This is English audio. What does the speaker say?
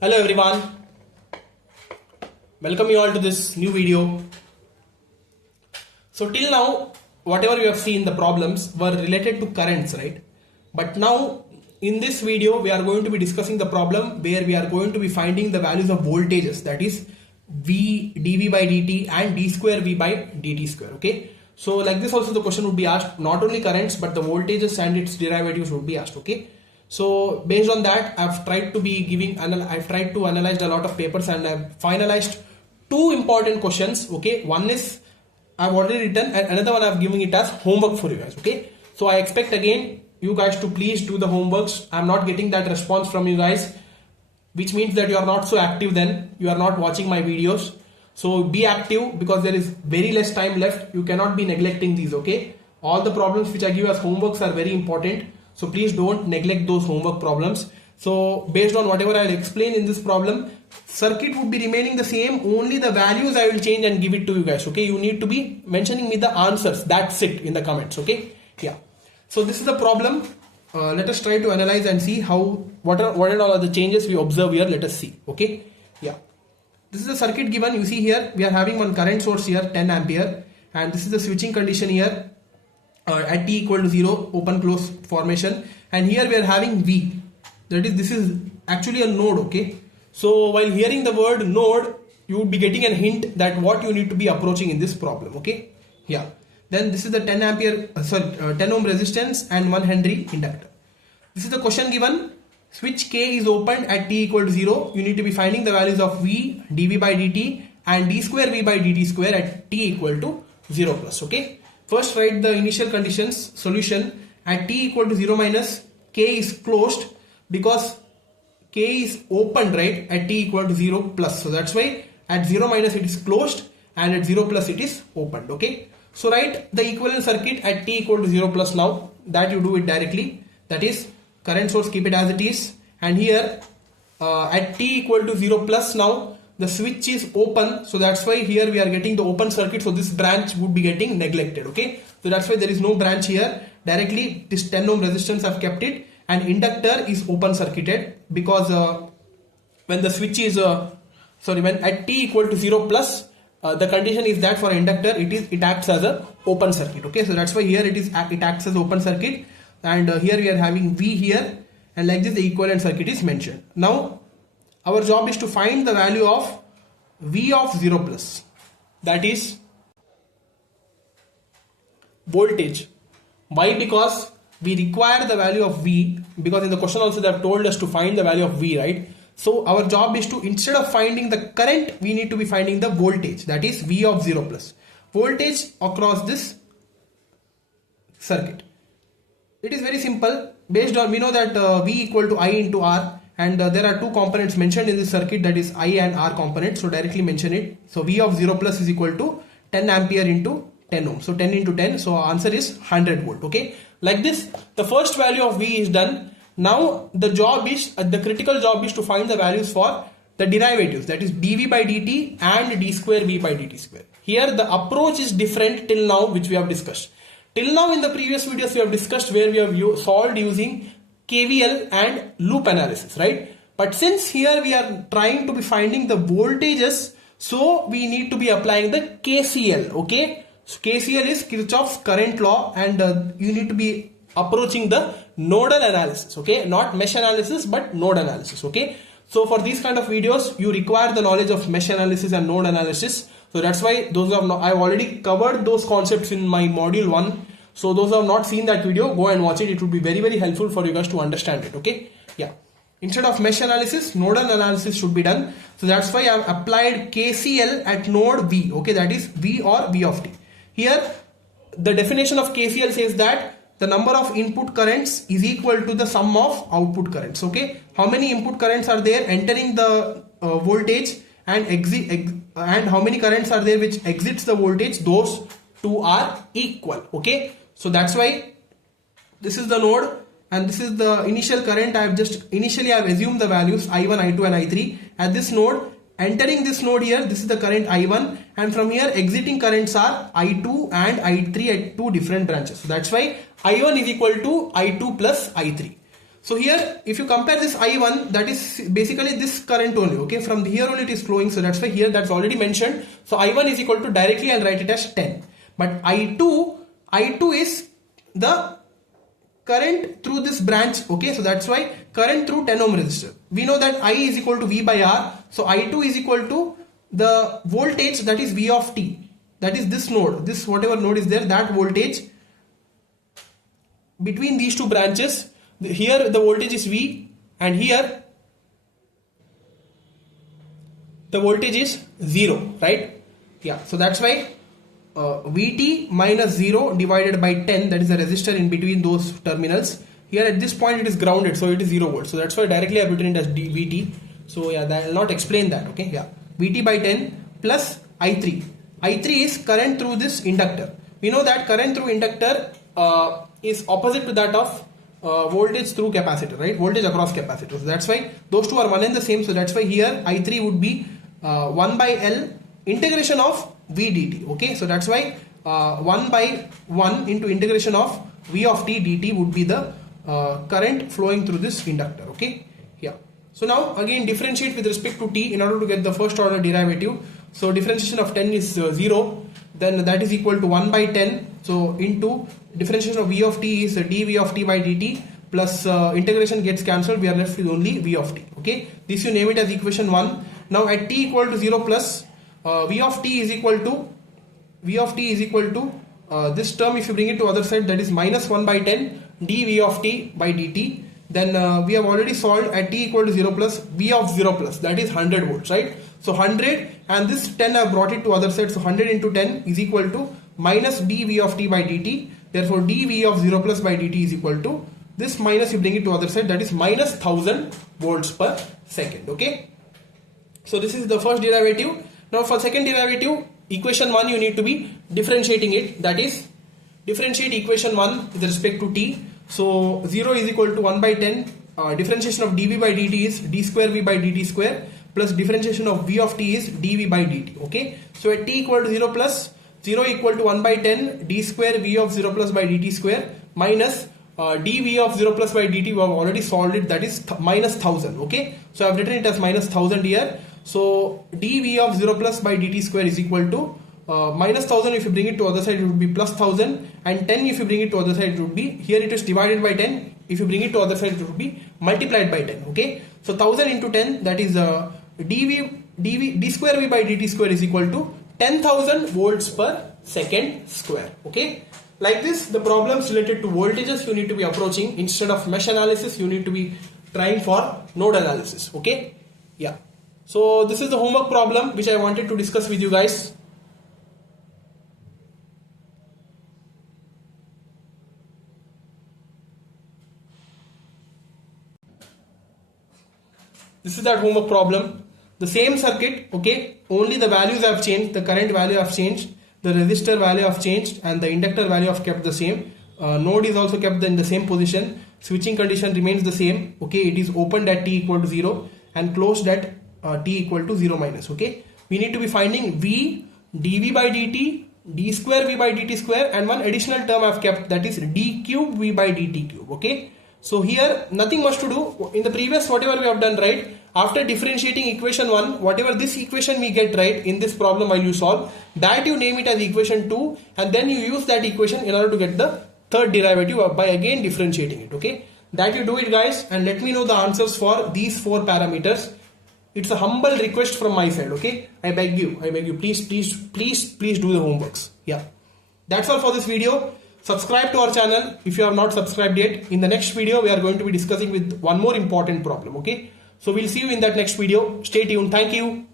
Hello everyone, welcome you all to this new video. So till now whatever you have seen, the problems were related to currents, right? But now in this video we are going to be discussing the problem where we are going to be finding the values of voltages, that is V dV by dt and d square V by dt square. Okay, so like this also the question would be asked, not only currents but the voltages and its derivatives would be asked. Okay, so based on that I've tried to analyze a lot of papers and I've finalized two important questions. Okay, one is I've already written and another one I've given it as homework for you guys. Okay, so I expect again you guys to please do the homeworks. I'm not getting that response from you guys, which means that you are not so active, then you are not watching my videos. So be active because there is very less time left. You cannot be neglecting these. Okay, all the problems which I give as homeworks are very important, so please don't neglect those homework problems. So based on whatever I'll explain in this problem, circuit would be remaining the same, only the values I will change and give it to you guys. Okay, you need to be mentioning me the answers, that's it, in the comments. Okay, yeah, so this is the problem. Let us try to analyze and see what are all the changes we observe here. Let us see. Okay, yeah, this is the circuit given. You see here we are having one current source here, 10 ampere, and this is the switching condition here at t equal to 0, open close formation, and here we are having V, that is, this is actually a node. Okay, so while hearing the word node you would be getting a hint that what you need to be approaching in this problem. Okay, yeah, then this is the 10 ohm resistance and 1 Henry inductor. This is the question given. Switch K is opened at t equal to 0. You need to be finding the values of V dV by dt and d square V by dt square at t equal to 0 plus. Okay, first write the initial conditions. Solution: at t equal to 0 minus, K is closed because K is opened, right, at t equal to 0 plus. So that's why at 0 minus it is closed and at 0 plus it is opened. Okay, so write the equivalent circuit at t equal to 0 plus now. That you do it directly. That is, current source, keep it as it is, and here at t equal to 0 plus now the switch is open, so that's why here we are getting the open circuit, so this branch would be getting neglected. Okay, so that's why there is no branch here. Directly this 10 ohm resistance I've kept it, and inductor is open circuited because when the switch is when at t equal to 0 plus the condition is that for inductor it acts as a open circuit. Okay, so that's why here it acts as open circuit, and here we are having V here, and like this the equivalent circuit is mentioned. Now our job is to find the value of V of 0 plus, that is voltage. Why? Because we require the value of V, because in the question also they have told us to find the value of V, right? So our job is to, instead of finding the current, we need to be finding the voltage, that is V of 0 plus. Voltage across this circuit. It is very simple. Based on, we know that V equal to I into R, and there are two components mentioned in this circuit, that is I and R component, so directly mention it. So V of 0 plus is equal to 10 ampere into 10 ohm, so 10 into 10, so answer is 100 volt. Okay, like this the first value of V is done. Now the job is, the critical job is to find the values for the derivatives, that is dV by dt and d square V by dt square. Here the approach is different till now, which we have discussed. Till now in the previous videos we have discussed where we have solved using KVL and loop analysis, right? But since here we are trying to be finding the voltages, so we need to be applying the KCL. Okay, so KCL is Kirchhoff's current law, and you need to be approaching the nodal analysis. Okay, not mesh analysis but node analysis. Okay, so for these kind of videos you require the knowledge of mesh analysis and node analysis. So that's why I've already covered those concepts in my module 1. So those who have not seen that video, go and watch it. It would be very helpful for you guys to understand it. Okay, yeah, instead of mesh analysis, nodal analysis should be done. So that's why I have applied KCL at node V. Okay, that is V or V of t. Here the definition of KCL says that the number of input currents is equal to the sum of output currents. Okay, how many input currents are there entering the voltage and how many currents are there which exits the voltage, those two are equal. Okay, so that's why this is the node and this is the initial current. I have assumed the values I1, I2 and I3 at this node. Entering this node here, this is the current I1, and from here exiting currents are I2 and I3 at two different branches. So that's why I1 is equal to I2 plus I3. So here, if you compare this I1, that is basically this current only, okay, from here only it is flowing, so that's why here that's already mentioned. So I1 is equal to, directly I'll write it as 10, but I2 is the current through this branch, okay, so that's why current through 10 ohm resistor. We know that I is equal to V by R, so I2 is equal to the voltage, that is V of t, that is this node, this whatever node is there, that voltage between these two branches. Here the voltage is V and here the voltage is 0, right? Yeah, so that's why Vt minus 0 divided by 10, that is the resistor in between those terminals. Here at this point it is grounded, so it is 0 volts. So that's why directly I have written it as Vt. So yeah, that I will not explain that, okay? Yeah, Vt by 10 plus I3. I3 is current through this inductor. We know that current through inductor is opposite to that of voltage through capacitor, right? Voltage across capacitor. So that's why those two are one and the same. So that's why here I3 would be 1 by L integration of V dt. Okay, so that's why 1 by 1 into integration of V of t dt would be the current flowing through this inductor. Okay, yeah. So now again differentiate with respect to t in order to get the first order derivative. So differentiation of 10 is 0. Then that is equal to 1 by 10. So into differentiation of V of t is dV of t by dt plus integration gets cancelled. We are left with only V of t. Okay, this you name it as equation 1. Now at t equal to 0 plus V of t is equal to this term, if you bring it to other side, that is minus 1 by 10 dV of t by dt. Then we have already solved at t equal to 0 plus V of 0 plus, that is 100 volts, right? So 100 and this 10 I have brought it to other side, so 100 into 10 is equal to minus dV of t by dt. Therefore dV of 0 plus by dt is equal to this minus, you bring it to other side, that is minus 1000 volts per second. Okay, so this is the first derivative. Now for second derivative, equation 1 you need to be differentiating it, that is differentiate equation 1 with respect to t. So 0 is equal to 1 by 10, differentiation of dV by dt is d square V by dt square plus differentiation of V of t is dV by dt. Okay, so at t equal to 0 plus 0 equal to 1 by 10 d square V of 0 plus by dt square minus dV of 0 plus by dt, we have already solved it, that is minus 1000. Okay, so I have written it as minus 1000 here. So dV of 0 plus by dt square is equal to minus 1000, if you bring it to other side it would be plus 1000, and 10 if you bring it to other side it would be, here it is divided by 10, if you bring it to other side it would be multiplied by 10. Okay, so 1000 into 10, that is d square V by dt square is equal to 10,000 volts per second square. Okay, like this the problems related to voltages you need to be approaching. Instead of mesh analysis you need to be trying for node analysis. Okay, yeah. So this is the homework problem which I wanted to discuss with you guys. This is that homework problem. The same circuit, okay, only the values have changed, the current value have changed, the resistor value have changed, and the inductor value have kept the same. Node is also kept in the same position. Switching condition remains the same. Okay, it is opened at t equal to 0 and closed at t equal to 0 minus. Okay, we need to be finding V dV by dt, d square V by dt square, and one additional term I have kept, that is d cube V by dt cube. Okay, so here nothing much to do. In the previous whatever we have done, right, after differentiating equation 1, whatever this equation we get right in this problem while you solve, that you name it as equation 2, and then you use that equation in order to get the third derivative by again differentiating it. Okay, that you do it guys, and let me know the answers for these 4 parameters. It's a humble request from my side. Okay, I beg you, please do the homeworks. Yeah, that's all for this video. Subscribe to our channel if you have not subscribed yet. In the next video we are going to be discussing with one more important problem. Okay, so we'll see you in that next video. Stay tuned. Thank you.